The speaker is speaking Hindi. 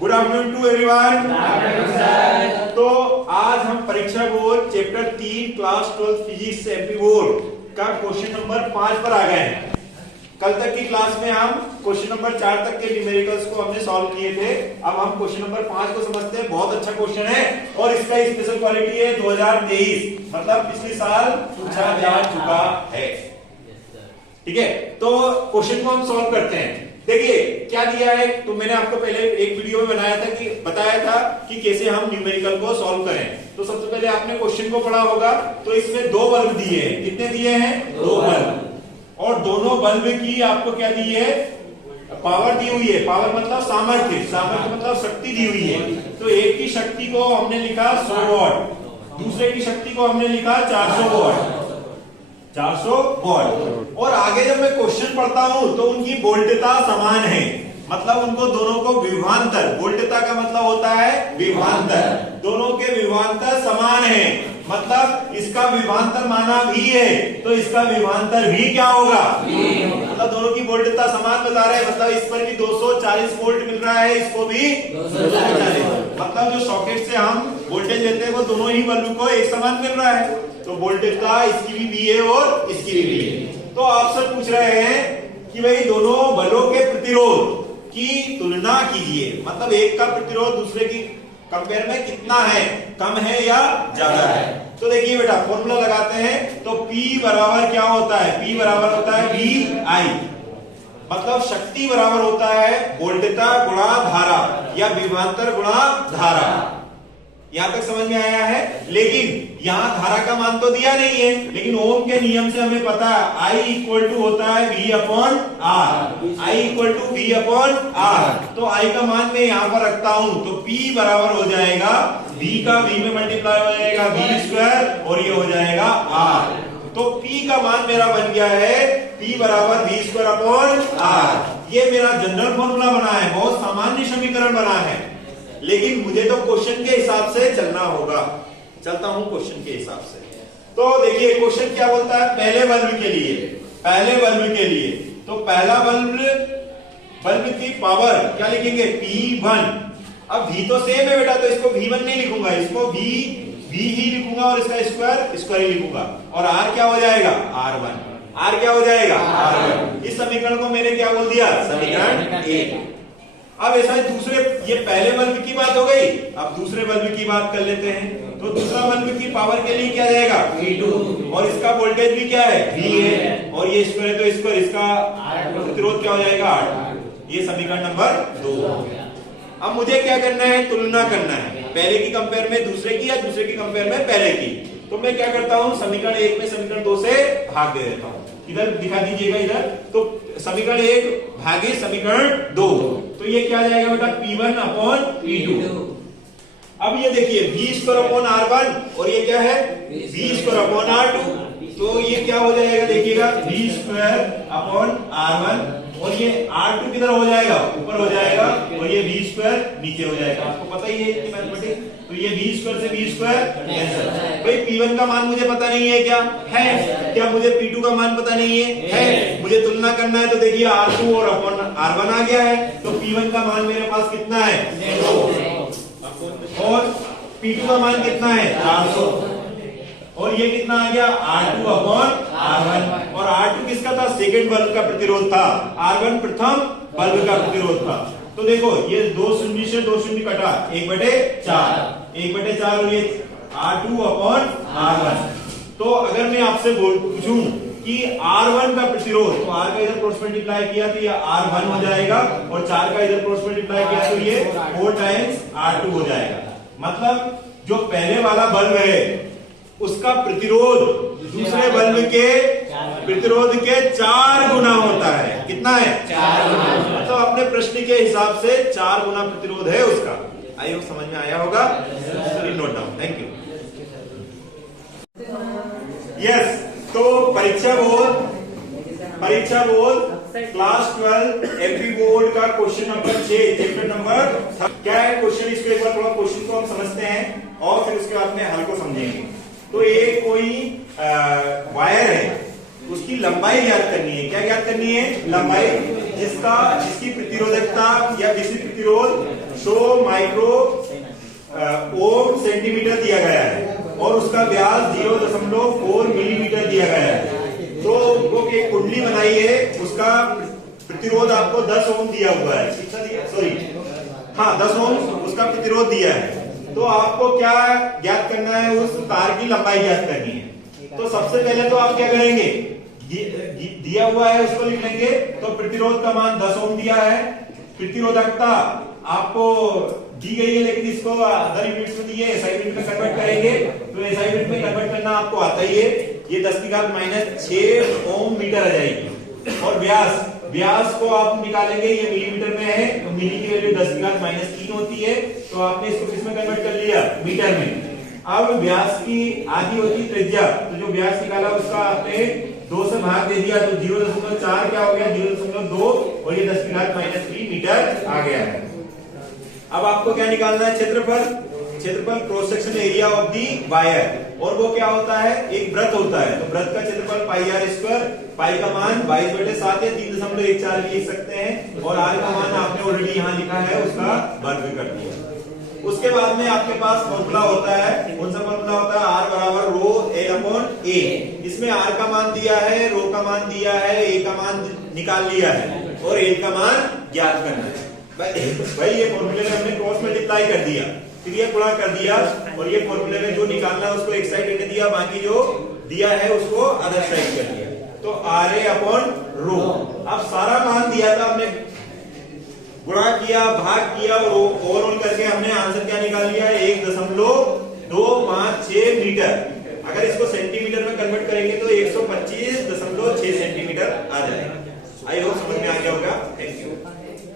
Good afternoon to everyone. तो आज हम परीक्षा board chapter 3 class 12 physics MP board का क्वेश्चन नंबर 5 पर आ गए हैं। कल तक की क्लास में हम क्वेश्चन नंबर 4 तक के न्यूमेरिकल्स को हमने सॉल्व किए थे। अब हम क्वेश्चन नंबर 5 को समझते हैं। बहुत अच्छा क्वेश्चन है और इसका स्पेशल क्वालिटी है 2023, मतलब पिछले साल पूछा जा चुका है। ठीक है, तो क्वेश्चन को हम सॉल्व करते हैं। देखिए क्या दिया है, तो मैंने आपको पहले एक वीडियो में बताया था कि कैसे हम न्यूमेरिकल को सॉल्व करें। तो सबसे पहले आपने क्वेश्चन को पढ़ा होगा, तो इसमें दो बल्ब दिए हैं। कितने दिए हैं? दो बल्ब। और दोनों बल्ब की आपको क्या दी है? पावर दी हुई है। पावर मतलब सामर्थ्य, सामर्थ्य मतलब शक्ति दी हुई है। तो एक की शक्ति को हमने लिखा 100 वॉट, दूसरे की शक्ति को हमने लिखा 400 वॉट। 400 वॉट। और आगे जब मैं क्वेश्चन पढ़ता हूं तो उनकी वोल्टता समान है, मतलब उनको दोनों को विभवांतर, वोल्टता का मतलब होता है विभवांतर, दोनों के विभवांतर समान है, मतलब इसका विभवांतर माना भी है तो इसका विभवांतर भी क्या होगा? मतलब दोनों की वोल्टता समान बता रहे हैं, मतलब इस पर भी 240 वोल्ट मिल रहा है, इसको भी 240। मतलब जो सॉकेट से हम वोल्टेज लेते हैं वो दोनों ही बल्ब को एक समान मिल रहा है, तो वोल्टता इसकी भी है और इसकी भी है। तो आपसे पूछ रहे हैं कि भाई दोनों बलों के प्रतिरोध की तुलना कीजिए, मतलब एक का प्रतिरोध दूसरे की कंपेयर में कितना है, कम है या ज्यादा है। तो देखिए बेटा फॉर्मूला लगाते हैं। तो P बराबर क्या होता है? P बराबर होता है VI, मतलब शक्ति बराबर होता है वोल्टता गुणा धारा या विभवांतर गुणा धारा। यहां तक समझ में आया है? लेकिन यहां धारा का मान तो दिया नहीं है, लेकिन ओम के नियम से हमें पता है I इक्वल टू होता है V upon R। I equal to V upon R। तो I का मान मैं यहां पर रखता हूं, तो P बराबर हो जाएगा V का V में मल्टीप्लाई हो जाएगा V स्क्वायर और ये हो जाएगा R। तो P का मान मेरा बन गया है P बराबर V स्क्वायर अपॉन R। ये मेरा जनरल फॉर्मूला बना है, बहुत सामान्य समीकरण बना है, लेकिन मुझे तो क्वेश्चन के हिसाब से चलना होगा। चलता हूं क्वेश्चन के हिसाब से। तो देखिए क्वेश्चन क्या बोलता है, पहले बल्ब के लिए, पहले बल्ब के लिए। तो पहला बल्ब की पावर क्या लिखेंगे? P1। अब V तो सेम है बेटा, तो इसको V1 नहीं लिखूंगा, इसको V ही लिखूंगा और इसका स्क्वायर ही लिखूंगा। और R क्या हो जाएगा? R1। R क्या हो जाएगा? R1। इस समीकरण को मैंने क्या बोल दिया? समीकरण 1। अब ऐसा दूसरे, ये पहले बल्ब की बात हो गई, अब दूसरे बल्ब की बात कर लेते हैं। तो दूसरा बल्ब की पावर के लिए क्या जाएगा? V2, और इसका वोल्टेज भी क्या है? V है, और ये स्क्वायर है तो स्क्वायर, इसका प्रतिरोध क्या हो जाएगा? 8। ये समीकरण नंबर 2। अब मुझे क्या करना है? तुलना करना है, पहले की कंपेयर में दूसरे की या दूसरे की कंपेयर में पहले की। तो मैं क्या करता हूं, समीकरण 1 में समीकरण 2 से भाग दे देता हूं। इधर दिखा दीजिएगा, इधर तो समीकरण 1 भागे समीकरण 2, तो ये क्या आ जाएगा बेटा? P1 upon P2। अब ये देखिए V स्क्वायर अपॉन R1 और ये क्या है? V square upon R2। तो ये क्या हो जाएगा देखिएगा? V स्क्वायर अपॉन R1, और ये R2 किधर हो जाएगा? ऊपर हो जाएगा, और ये V स्क्वायर नीचे हो जाएगा। आपको पता ही है कि मैथमेटिक्स, तो ये V स्क्वायर से V स्क्वायर कैंसिल। भाई P1 का मान मुझे पता नहीं है, क्या है? क्या मुझे P2 का मान पता नहीं है? मुझे तुलना करना है, तो देखिए R2 और अपॉन R1 आ गया है, तो P1 का मान मेरे पास कितना है? 2, और P2 का मान कितना है? 400, और ये कितना आ गया? R2 upon R1। और R2 किसका था? सेकंड बल्ब का प्रतिरोध था, R1 प्रथम बल्ब का प्रतिरोध था। तो देखो ये 2 शून्य से 2 शून्य कटा, 1/4 और ये R2 अपॉन R1। तो अगर मैं आपसे पूछूं कि R1 का प्रतिरोध, तो R का इधर क्रॉस मल्टीप्लाई किया तो ये R1 हो जाएगा, और 4 का इधर क्रॉस मल्टीप्लाई किया तो ये 4 टाइम्स R2 हो जाएगा। मतलब जो पहले वाला बल्ब है उसका प्रतिरोध दूसरे बल्ब के प्रतिरोध के 4 गुना होता है। कितना है? 4 गुना। मतलब अपने प्रश्न के हिसाब से 4 गुना प्रतिरोध है उसका। आई होप समझ में आया होगा। Note down. Thank you. Yes, तो परीक्षा बोर्ड क्लास 12 एमपी बोर्ड का क्वेश्चन नंबर 6 चैप्टर नंबर क्या है क्वेश्चन, इसको एक बार थोड़ा क्वेश्चन को हम समझते हैं और फिर उसके बाद में हल को समझेंगे। तो एक कोई वायर है, उसकी लंबाई ज्ञात करनी है। क्या ज्ञात करनी है? लंबाई, जिसकी प्रतिरोधकता या विशिष्ट प्रतिरोध 100 माइक्रो ओम सेंटीमीटर दिया गया है और उसका व्यास 0.4 मिलीमीटर दिया गया है। तो वो एक कुंडली बनाई है, उसका प्रतिरोध आपको 10 ओम दिया हुआ है। कितना दिया? सॉरी, हाँ 10 ओम उसका प्रतिरोध दिया है। तो आपको क्या ज्ञात करना है? उस तार की लंबाई ज्ञात करनी है। तो सबसे पहले तो आप क्या करेंगे, दिया हुआ है उसको लिख लेंगे। तो प्रतिरोध का मान 10 ओम दिया है, प्रतिरोधकता आपको दी गई है, लेकिन इसको अदर यूनिट्स में दी है, एसआई यूनिट में कन्वर्ट करेंगे। तो एसआई यूनिट में कन्वर्ट करना आपको आता ही है। ये 10⁻⁻6 ओम मीटर आ जाएगी। और व्यास को आप निकालेंगे, ये मिलीमीटर में है, तो मिली की वैल्यू 10⁻³ होती है। तो आपने इसको किसमें कन्वर्ट कर लिया? मीटर में। अब व्यास की आधी होती त्रिज्या, तो जो व्यास निकाला उसका आपने 2 से भाग दे दिया, तो 0.4 क्या हो गया? 0.2, और ये 10⁻³ मीटर आ गया है। अब आपको क्या निकालना है? क्षेत्रफल cross section area of the wire. और वो क्या होता है? एक वृत्त होता है। तो वृत्त का क्षेत्रफल πr², पाई का मान 22/7 या 3.14 लिख सकते हैं, और r का मान आपने ऑलरेडी यहाँ लिखा है, उसका वर्ग कर दिया। उसके बाद में आपके पास फॉर्मूला होता है। कौन सा फॉर्मूला होता है? R बराबर रो L/A। इसमें R का मान दिया है, रो का मान दिया है, A का मान निकाल लिया है, और L का मान ज्ञात करना है। भाई ये फॉर्मूले में हमने क्रॉस मल्टीप्लाई कर दिया, फिर ये गुणा कर दिया, और ये फॉर्मूले में जो निकालना है उसको एक साइड रख दिया, बाकी जो दिया है उसको अदर साइड कर दिया। तो RA/रो। अब सारा मान दिया था, हमने गुणा किया, भाग किया, और ओवरऑल करके हमने आंसर क्या निकाल लिया? 1.256 मीटर। अगर इसको सेंटीमीटर में कन्वर्ट करेंगे तो 125.6 सेंटीमीटर आ जाएगा। आई होप समझ में आ गया होगा।